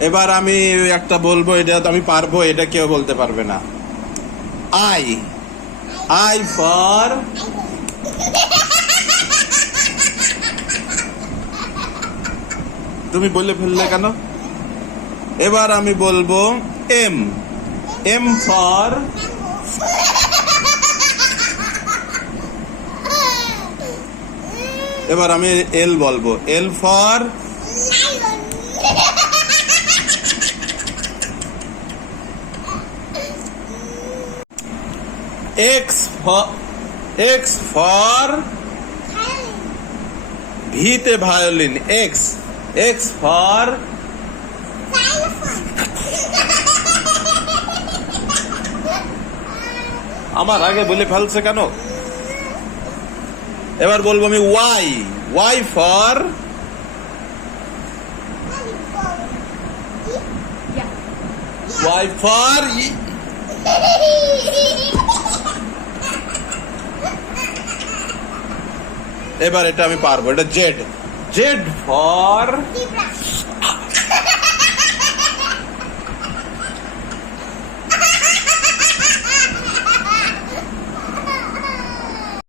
এবার আমি একটা বলব, এটা তো আমি পারব, এটা কেউ বলতে পারবে না। আই। আই ফর তুমি বলে ফেললে কেন? এবার আমি বলব এম। এম ফর এবার আমি এল বলব। L for X X for ভিতে ভায়োলিন এক্স এক্স ফর আমার আগে বলে ফেলছে কেন? এবার বলব আমি Y Y for Y for এবার এটা আমি পারব এটা জেড। Z for